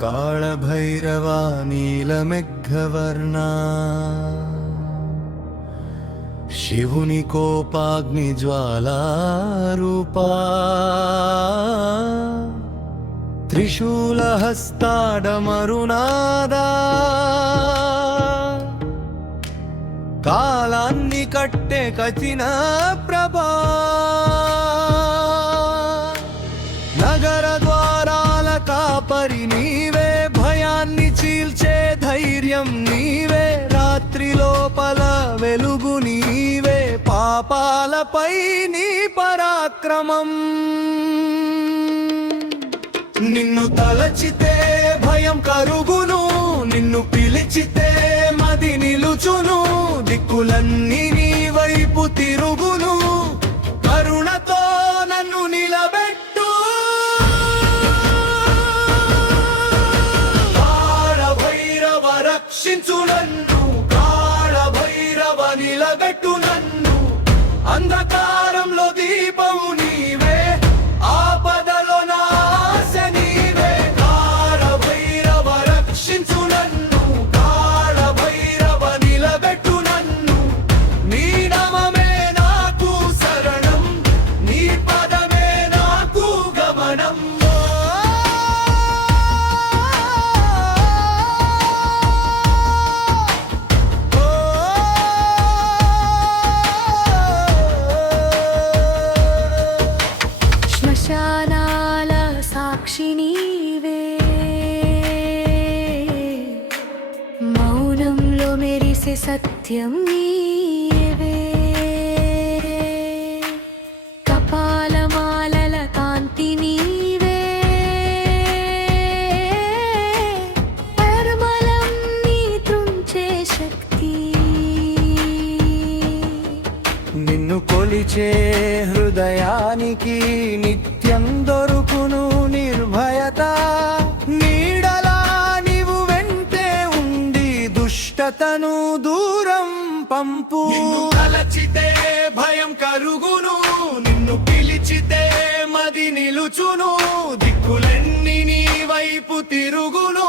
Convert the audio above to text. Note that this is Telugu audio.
कालभैरवा नीलमेघवर्णा शिवुनि कोपाग्निज्वालारूपा त्रिशूलहस्ताडमरुनादा कालान्नि कट्टे कठिन प्रभा नगर द्वाराल कापरि नीवे भयान्नि चील्चे धैर्यं नीवे रात्रि लोपल वेलुगु नीवे पापालपै नी पराक्रमं నిన్ను తలచితే భయం కరుగును నిన్ను పిలిచితే మది నిలుచును దిక్కులన్నీ నీ వైపు తిరుగును కరుణతో నన్ను నిలబెట్టు కాళభైరవ రక్షించు నన్ను కాళభైరవ నిలబెట్టు నన్ను అంధకారంలో దీపము నీవే ఆపదలో నా శ్మశానాల సాక్షి నీవే మౌనంలో మెరిసే సత్యం నీవే కపాలమాలల కాంతి నీవే పరమలం నీ త్రుంచే శక్తి నిన్ను కొలిచే హృదయానికి నిత్యం దొరుకును నిర్భయత నీడలా నీవు వెంటే ఉండి దుష్టతను దూరం పంపు నిన్ను తలచితే భయం కరుగును నిన్ను పిలిచితే మది నిలుచును దిక్కులన్నీ నీ వైపు తిరుగును